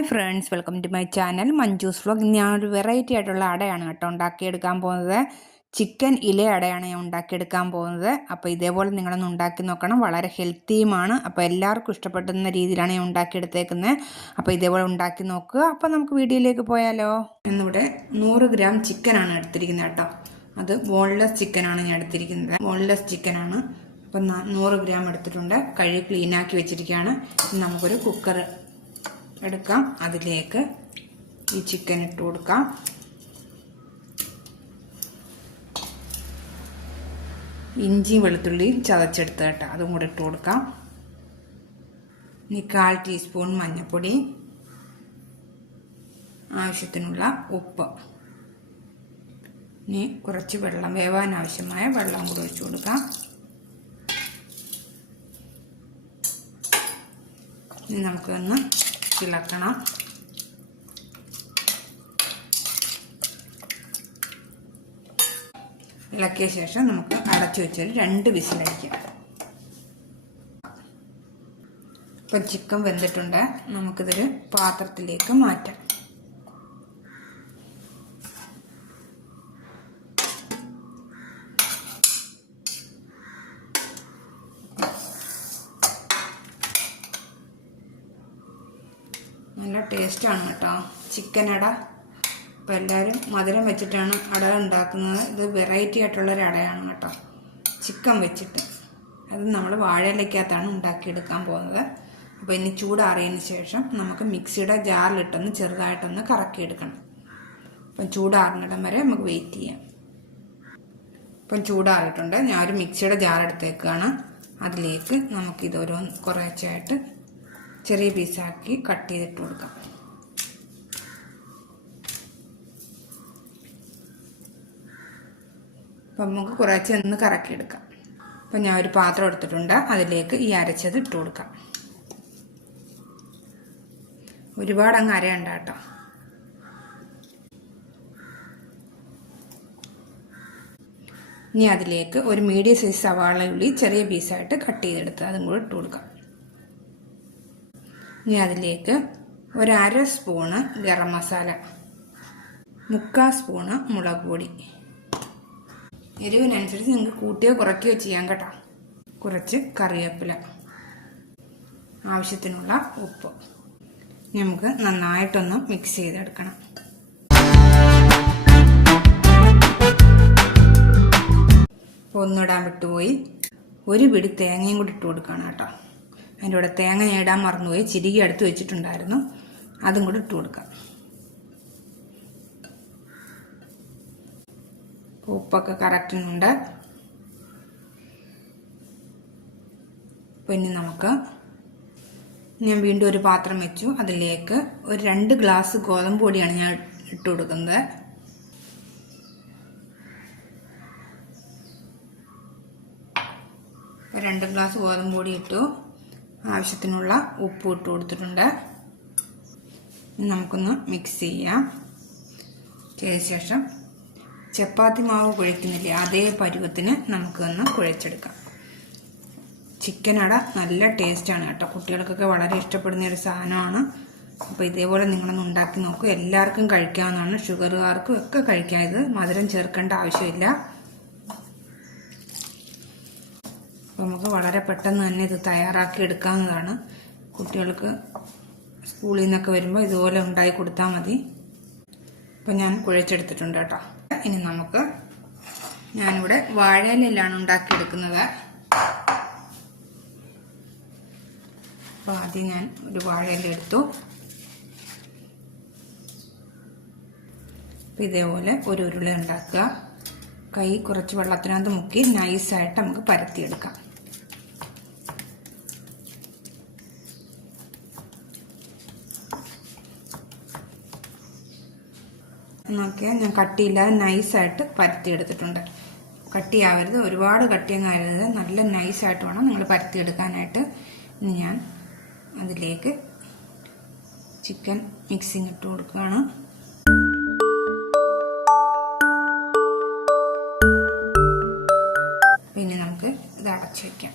Hi friends, welcome to my channel Manju's vlog. ഞാനൊരു variety ആയിട്ടുള്ള അടയാണ് കേട്ടോ ഉണ്ടാക്കിയെടുക്കാൻ പോകുന്നത്. ചിക്കൻ ഇല അടയാണ് ഞാൻ ഉണ്ടാക്കിയെടുക്കാൻ പോകുന്നത്. അപ്പോൾ ഇതേപോലെ നിങ്ങളൊന്ന് ഉണ്ടാക്കി നോക്കണം. വളരെ ഹെൽത്തിയുമാണ്. അപ്പോൾ എല്ലാവർക്കും ഇഷ്ടപ്പെടുന്ന രീതിയിലാണ് ഞാൻ ഉണ്ടാക്കിയെടുത്തേക്കുന്നത്. അപ്പോൾ ഇതേപോലെ ഉണ്ടാക്കി നോക്കുക. അപ്പോൾ നമുക്ക് വീഡിയോയിലേക്ക് പോയാലോ. ഇന്നിവിടെ 100 ഗ്രാം ചിക്കനാണ് എടുത്തിരിക്കുന്നത് കേട്ടോ. അത് ബോൺലെസ് ചിക്കനാണ് ഞാൻ എടുത്തിരിക്കുന്നത്. ബോൺലെസ് ചിക്കനാണ്. അപ്പം 100 ഗ്രാം എടുത്തിട്ടുണ്ട്. കഴുകി ക്ലീനാക്കി വെച്ചിരിക്കുകയാണ്. നമുക്കൊരു കുക്കർ എടുക്കാം. അതിലേക്ക് ഈ ചിക്കൻ ഇട്ട് കൊടുക്കാം. ഇഞ്ചി വെളുത്തുള്ളി ചതച്ചെടുത്ത് കേട്ടോ, അതും കൂടെ ഇട്ട് കൊടുക്കാം. ഇനി 1/4 ടീസ്പൂൺ മഞ്ഞൾപ്പൊടി, ആവശ്യത്തിനുള്ള ഉപ്പ്, ഇനി കുറച്ച് വെള്ളം, വേവാൻ ആവശ്യമായ വെള്ളം കൂടെ ഒഴിച്ചു കൊടുക്കാം. ഇനി നമുക്കൊന്ന് ഇളക്കണം. ഇളക്കിയ ശേഷം നമുക്ക് അടച്ചു വെച്ചൊരു 2 വിസിലടിക്കാം. ഇപ്പം ചിക്കൻ വെന്തിട്ടുണ്ട്. നമുക്കിതൊരു പാത്രത്തിലേക്ക് മാറ്റാം. നല്ല ടേസ്റ്റാണ് കേട്ടോ ചിക്കൻ അട. അപ്പോൾ എല്ലാവരും മധുരം വെച്ചിട്ടാണ് അട ഉണ്ടാക്കുന്നത്. ഇത് വെറൈറ്റി ആയിട്ടുള്ളൊരു അടയാണ് കേട്ടോ, ചിക്കൻ വെച്ചിട്ട്. അത് നമ്മൾ വാഴയിലക്കകത്താണ് ഉണ്ടാക്കിയെടുക്കാൻ പോകുന്നത്. അപ്പോൾ ഇനി ചൂടാറിയതിന് ശേഷം നമുക്ക് മിക്സിയുടെ ജാറിലിട്ടൊന്ന് ചെറുതായിട്ടൊന്ന് കറക്കിയെടുക്കണം. അപ്പം ചൂടാറിനിടം വരെ നമുക്ക് വെയിറ്റ് ചെയ്യാം. ഇപ്പം ചൂടാറിയിട്ടുണ്ട്. ഞാനൊരു മിക്സിയുടെ ജാറെടുത്തേക്കാണ്. അതിലേക്ക് നമുക്കിത് കുറച്ചായിട്ട് ചെറിയ പീസാക്കി കട്ട് ചെയ്തിട്ട് കൊടുക്കാം. അപ്പം നമുക്ക് കുറച്ച് ഒന്ന് കറക്കിയെടുക്കാം. അപ്പം ഞാൻ ഒരു പാത്രം എടുത്തിട്ടുണ്ട്. അതിലേക്ക് ഈ അരച്ചത് ഇട്ട് കൊടുക്കാം. ഒരുപാട് അങ്ങ് അരയണ്ട കേട്ടോ. ഇനി അതിലേക്ക് ഒരു മീഡിയം സൈസ് സവാള ഉള്ളി ചെറിയ പീസായിട്ട് കട്ട് ചെയ്തെടുത്ത് അതും കൂടെ ഇട്ട് കൊടുക്കാം. ഇനി അതിലേക്ക് 1/2 സ്പൂണ് ഗരം മസാല, 3/4 സ്പൂണ് മുളക് പൊടി. എരിവിനനുസരിച്ച് നിങ്ങൾക്ക് കൂട്ടിയോ കുറയ്ക്കുകയോ ചെയ്യാം കേട്ടോ. കുറച്ച് കറിവേപ്പില, ആവശ്യത്തിനുള്ള ഉപ്പ്. നമുക്ക് നന്നായിട്ടൊന്ന് മിക്സ് ചെയ്തെടുക്കണം. ഇപ്പോൾ ഒന്നിടാൻ വിട്ടുപോയി. ഒരു പിടി തേങ്ങയും കൂടി ഇട്ട് കൊടുക്കണം കേട്ടോ. അതിൻ്റെ കൂടെ തേങ്ങ ഇടാൻ മറന്നുപോയി, ചിരികി എടുത്ത് വെച്ചിട്ടുണ്ടായിരുന്നു, അതും കൂടി ഇട്ട് കൊടുക്കാം. ഉപ്പൊക്കെ കറക്റ്റിനുണ്ട്. പിന്നെ ഞാൻ വീണ്ടും ഒരു പാത്രം വെച്ചു. അതിലേക്ക് ഒരു 2 ഗ്ലാസ് ഗോതമ്പ് പൊടിയാണ് ഞാൻ ഇട്ട് കൊടുക്കുന്നത്. ഇപ്പോൾ 2 ഗ്ലാസ് ഗോതമ്പ് പൊടി ഇട്ടു. ആവശ്യത്തിനുള്ള ഉപ്പ് ഇട്ട് കൊടുത്തിട്ടുണ്ട്. നമുക്കൊന്ന് മിക്സ് ചെയ്യാം. ചെയ്ത ശേഷം ചപ്പാത്തി മാവ് കുഴയ്ക്കുന്നില്ലേ, അതേ പരുവത്തിന് നമുക്കൊന്ന് കുഴച്ചെടുക്കാം. ചിക്കൻ അട നല്ല ടേസ്റ്റാണ് കേട്ടോ. കുട്ടികൾക്കൊക്കെ വളരെ ഇഷ്ടപ്പെടുന്ന ഒരു സാധനമാണ്. അപ്പോൾ ഇതേപോലെ നിങ്ങളൊന്ന് ഉണ്ടാക്കി നോക്കൂ. എല്ലാവർക്കും കഴിക്കാവുന്നതാണ്. ഷുഗറുകാർക്കും ഒക്കെ കഴിക്കാം. ഇത് മധുരം ചേർക്കേണ്ട ആവശ്യമില്ല. അപ്പോൾ നമുക്ക് വളരെ പെട്ടെന്ന് തന്നെ ഇത് തയ്യാറാക്കി എടുക്കാവുന്നതാണ്. കുട്ടികൾക്ക് സ്കൂളിൽ നിന്നൊക്കെ വരുമ്പോൾ ഇതുപോലെ ഉണ്ടാക്കി കൊടുത്താൽ മതി. അപ്പോൾ ഞാൻ കുഴച്ചെടുത്തിട്ടുണ്ട് കേട്ടോ. ഇനി ഞാനിവിടെ വാഴയിലാണ് ഉണ്ടാക്കിയെടുക്കുന്നത്. അപ്പോൾ ആദ്യം ഞാൻ ഒരു വാഴയില എടുത്തു. അപ്പോൾ ഇതേപോലെ ഒരു ഉരുള ഉണ്ടാക്കുക. കൈ കുറച്ച് വെള്ളത്തിനകത്ത് മുക്കി നൈസായിട്ട് നമുക്ക് പരത്തിയെടുക്കാം. നോക്കിയാൽ ഞാൻ കട്ടിയില്ലാതെ നൈസായിട്ട് പരത്തിയെടുത്തിട്ടുണ്ട്. കട്ടിയാവരുത്, ഒരുപാട് കട്ടിയൊന്നും ആവരുത്. നല്ല നൈസായിട്ട് വേണം നിങ്ങൾ പരത്തിയെടുക്കാനായിട്ട്. ഇനി ഞാൻ അതിലേക്ക് ചിക്കൻ മിക്സിങ് ഇട്ട് കൊടുക്കുകയാണ്. പിന്നെ നമുക്ക് ഇത് അടച്ചു വയ്ക്കാം.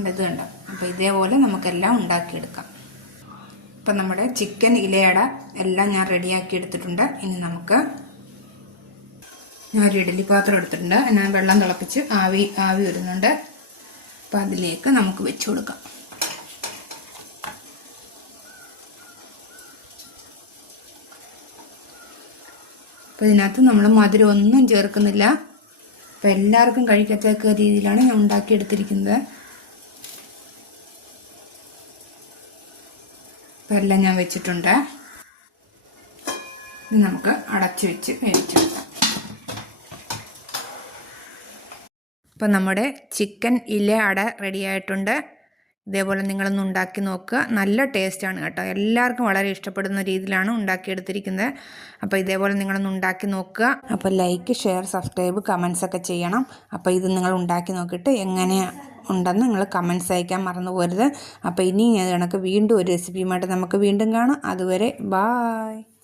ഇത് കണ്ടോ. അപ്പോൾ ഇതേപോലെ നമുക്കെല്ലാം ഉണ്ടാക്കിയെടുക്കാം. ഇപ്പം നമ്മുടെ ചിക്കൻ ഇലയട എല്ലാം ഞാൻ റെഡിയാക്കി എടുത്തിട്ടുണ്ട്. ഇനി നമുക്ക് ഞാനൊരു ഇഡ്ഡലി പാത്രം എടുത്തിട്ടുണ്ട്. ഞാൻ വെള്ളം തിളപ്പിച്ച് ആവി വരുന്നുണ്ട്. അപ്പം അതിലേക്ക് നമുക്ക് വെച്ച് കൊടുക്കാം. അപ്പോൾ ഇതിനകത്ത് നമ്മൾ മധുരം ഒന്നും ചേർക്കുന്നില്ല. അപ്പം എല്ലാവർക്കും കഴിക്കത്തക്ക രീതിയിലാണ് ഞാൻ ഉണ്ടാക്കിയെടുത്തിരിക്കുന്നത്. അപ്പം എല്ലാം ഞാൻ വെച്ചിട്ടുണ്ട്. ഇത് നമുക്ക് അടച്ചു വെച്ച് വേവിച്ചെടുക്കാം. അപ്പം നമ്മുടെ ചിക്കൻ ഇല അട റെഡി ആയിട്ടുണ്ട്. ഇതേപോലെ നിങ്ങളൊന്ന് ഉണ്ടാക്കി നോക്കുക. നല്ല ടേസ്റ്റാണ് കേട്ടോ. എല്ലാവർക്കും വളരെ ഇഷ്ടപ്പെടുന്ന രീതിയിലാണ് ഉണ്ടാക്കിയെടുത്തിരിക്കുന്നത്. അപ്പോൾ ഇതേപോലെ നിങ്ങളൊന്ന് ഉണ്ടാക്കി നോക്കുക. അപ്പോൾ ലൈക്ക്, ഷെയർ, സബ്സ്ക്രൈബ്, കമൻസൊക്കെ ചെയ്യണം. അപ്പോൾ ഇത് നിങ്ങൾ ഉണ്ടാക്കി നോക്കിയിട്ട് എങ്ങനെ ഉണ്ടെന്ന് നിങ്ങൾ കമൻസ് അയക്കാൻ മറന്നു പോകരുത്. അപ്പോൾ ഇനി കണക്ക് വീണ്ടും ഒരു റെസിപ്പിയുമായിട്ട് നമുക്ക് വീണ്ടും കാണാം. അതുവരെ ബായ്.